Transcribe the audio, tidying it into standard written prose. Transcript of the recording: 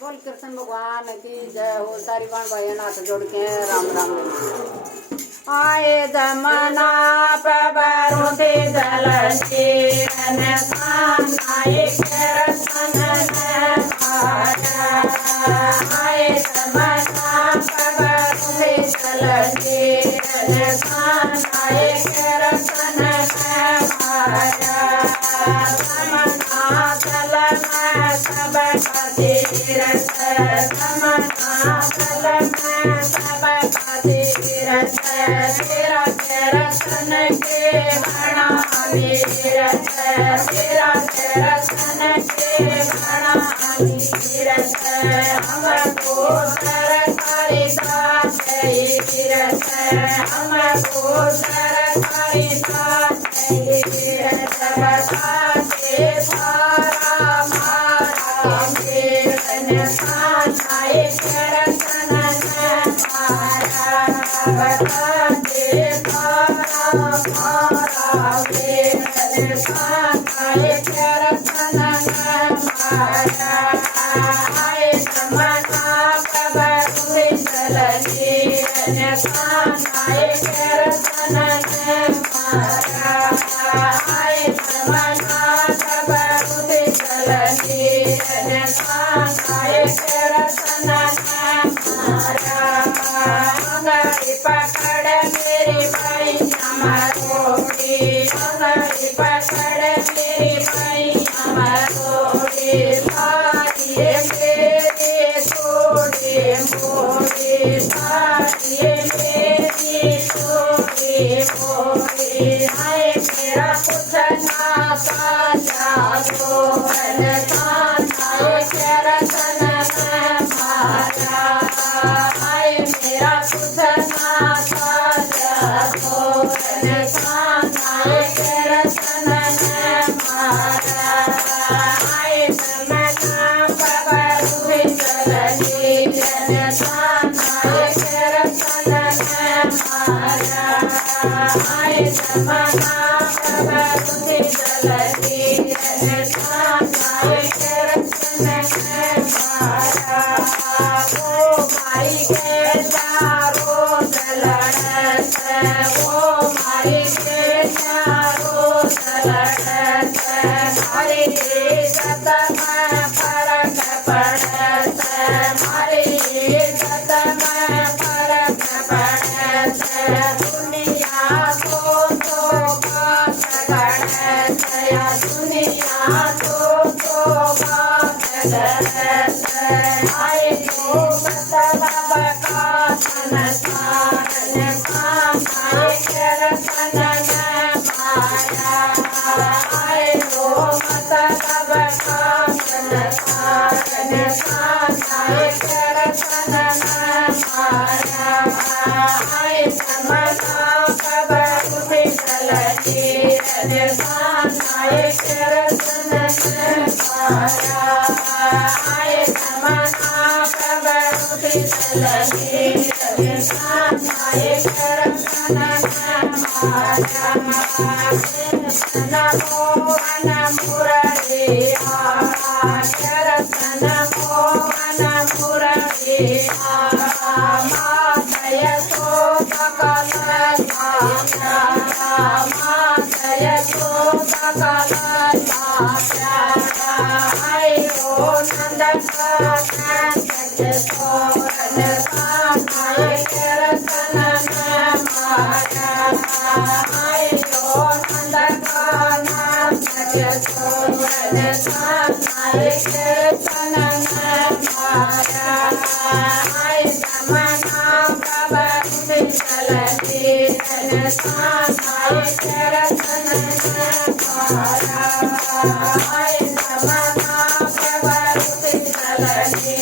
बोल कृष्ण भगवान की जय हो। सारी बाण भाई नाथ जोड़ के राम राम। आए जमना प्रभु थे जल जीवन आए रतन आए जमना प्रभु थे जल जीवन आए रतन सब तीरथ सब तीरथ तेरा रतन के बना तीरथ तेरा रतन के बना तीरथ हमको सरकारी दास तीरथ हमको सरकारी दास तीरथ बताते सारा मारा मेरन सानाए रतन मारा बताते सारा मारा मेरन सानाए रतन मारा आए समना प्रभु चलनी सानाए रतन मारा आए समना प्रभु चलनी सानाए रतन मारा अंगड़ी पकड़ मेरी भाई हमारोड़ी अंगड़ी पकड़ मेरी भाई हमारोड़ी सारी मेरी थोड़ी मोड़ी सारी मेरी थोड़ी मोड़ी हाय मेरा कुछ ना साजा दो रतन मारा हाय मेरा कुछ ना साजा दो रतन मारा हाय समना प्रभु चलनी रतन मारा हाय समना प्रभु चलनी मारा वो मारी के चारो दलड़त वो मारी के चारो दलड़त मारी इज्जत में फर्क पड़त मारी इज्जत में फर्क पड़त दुनिया को तो बात करत या दुनिया को तो बात करत आए तो मतलब का संसार आए रतन मारा आए तो मतलब का संसार आए रतन मारा आए समना प्रभु चलनी आए रतन मारा आए समना प्रभु चलनी आए रतन मारा नमो मुरली रतन मुरली मातय सो सकल मातय सो सकल आय ओ नंद सोरन सानाए रतन मारा आय ओ नंद सोरन सानाए रतन मारा आय समना प्रभु चलनी सानाए रतन मारा आय समना प्रभु चलनी